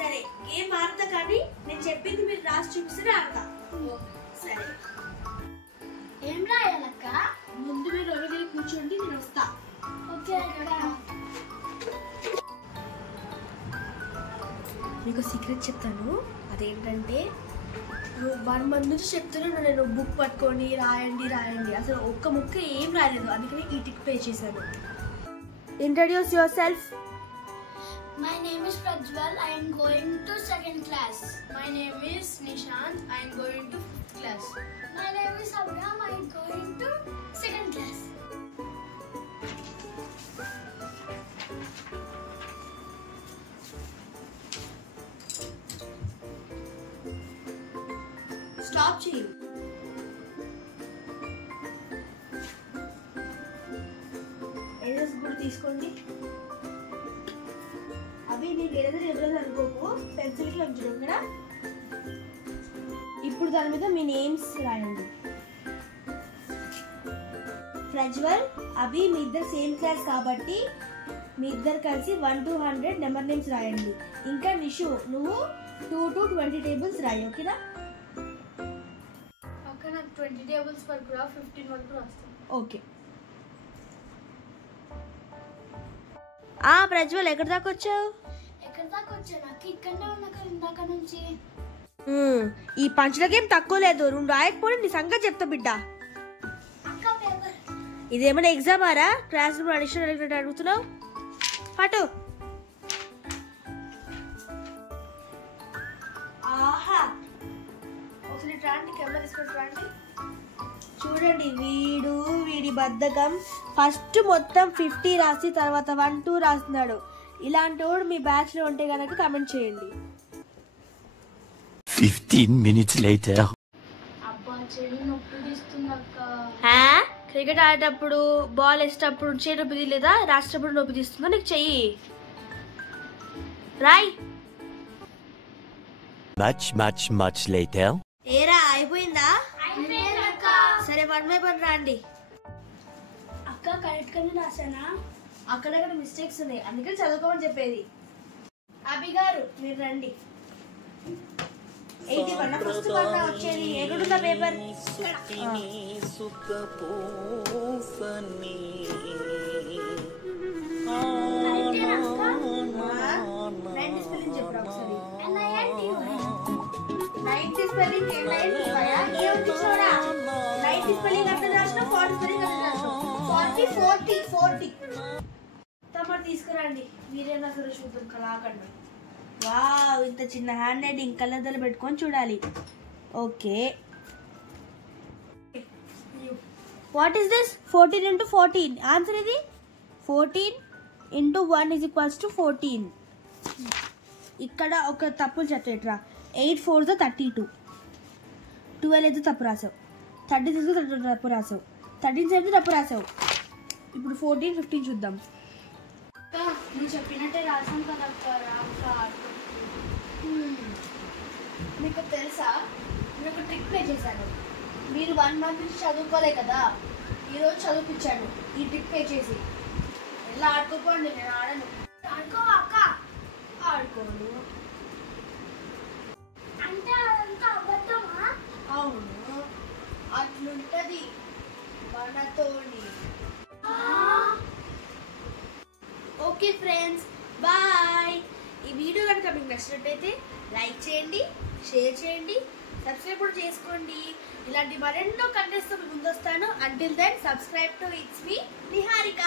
సరే గేమ్ ఆడతా కానీ నేను చెప్పింది మీరు రాసి చూపిస్తే ఆడతా. సరే ఏం రాయాలక్క? ముందు మీరు ఒకరి కూర్చోండి, నేను వస్తా. ఓకే అక్క. మీకు సీక్రెట్ చెప్తాను. అదేంటంటే 1 month నుంచి చెప్తున్నాను నేను బుక్ పట్టుకొని రాయండి రాయండి, అసలు ఒక్క ముక్క ఏం రాలేదు. అందుకని ఈ టిక్ పే చేశాను. Introduce your self. My name is Prajwal. I am going to 2nd class. My name is Nishant. I am going to 5th class. My name is Abraham. I am going to 2nd class. Stop చేయి. Erasers కూడా తీసుకోండి. అవి నీకు eraser ఎవరైనా అనుకోకు, పెన్సిల్కి ఉంచడం కదా. ఇప్పుడు దాని మీద మీ నేమ్స్ రాయండి. ప్రజ్వల్, అభి మీ ఇద్దరు సేమ్ క్లాస్ కాబట్టి మీ ఇద్దరు కలిసి 1 to 100 నెంబర్ నేమ్స్ రాయండి. ఇంకా నిషు, నువ్వు 2 to 20 టేబుల్స్ రాయి. ఓకేనా? అక్క నాకు 20 tables వరకు రా, 15 వరకు రాస్తాను. ఓకే. ప్రజ్వల్ ఎక్కడి దాకా వచ్చావు? ఎక్కడ దాకా వచ్చాను అక్క? ఇక్కడనే ఉన్నా కదా ఇందాక నుంచి. ఈ పంచులకేం తక్కువ లేదు. నువ్వు రాయకపోతే నీ సంగతి చెప్తా బిడ్డ. అక్క పేపర్. ఇదేమైనా ఎగ్జామ్ ఆరా? క్లాస్ రూమ్ అడిషన్ అడుగుతున్నావు? పటు. ఆహా, ఒకసారి రాండి, కెమెరా తీసుకొని రాండి. చూడండి, వీడి బద్ధకం. ఫస్ట్ మొత్తం 50 రాసి తర్వాత 1, 2 రాస్తున్నాడు. ఇలాంటి వాడు మీ బ్యాచ్ లో ఉంటే గనక కామెంట్ చేయండి. 15 minutes later. అబ్బా చెయ్యి నొప్పి తీస్తుంది అక్క. క్రికెట్ ఆడేటప్పుడు బాల్ వేసేటప్పుడు చేయి నొప్పి తీయలేదా? రాసేటప్పుడు నొప్పి తీస్తుందా నీకు చెయ్యి? రాయ్. Much later. ఏరా అయిపోయిందా? సరే 1 by 1 రాండి. అక్క కరెక్ట్ గానే రాసానా? అక్కడక్కడ మిస్టేక్స్ ఉన్నాయి, అందుకని చదువుకోమని చెప్పేది. అభి గారు మీరు రండి. 81 ఫస్ట్ వన్ వచ్చేది. ఎక్కడుందా పేపర్? నైన్టీ స్పెల్లింగ్ చెప్పురా ఒకసారి. 90 స్పెల్లింగ్ 90 స్పెల్లింగ్ అంటే రాసిన, 40 స్పెల్లింగ్ అంటే రాసిన. 40 తమరు తీసుకురండి. మీరేనా సరే చూద్దాం కళాఖండం. వావ్, ఇంత చిన్న హ్యాండ్ రైటింగ్ కళ్ళద్దలు పెట్టుకొని చూడాలి. Okay, what is this? 14 into 14. Answer ఇది. 14 into 1 is equals to 14. ఇక్కడ ఒక తప్పులు చెప్పేట్రా. 8 4s 32. 12 అయితే తప్పు రాసావు. 36 తప్పు రాసావు. 13 7 తప్పు రాసావు. ఇప్పుడు 14 15 చూద్దాం. అక్క నువ్వు చెప్పినట్టే రాసాను కదా అక్క. మీకు తెలుసా, నేను ఒక ట్రిక్ ప్లే చేశాను. మీరు 1 month నుంచి చదువుకోలే కదా, ఈరోజు చదువుపించాను ఈ ట్రిక్ ప్లే చేసి. ఎలా ఆడుకోకండి, నేను ఆడను. ఆడుకో అక్క. ఆడుకోను అంటే అదంతా అబద్ధమా? అవును, అట్లుంటది మనతోని. Okay friends, bye. ఈ వీడియో కనుక మీకు నచ్చినట్టయితే లైక్ చేయండి, షేర్ చేయండి, సబ్స్క్రైబ్ కూడా చేసుకోండి. ఇలాంటి మరెన్నో కంటెంట్స్తో ముందు వస్తాను. Until then subscribe to it's me Niharika.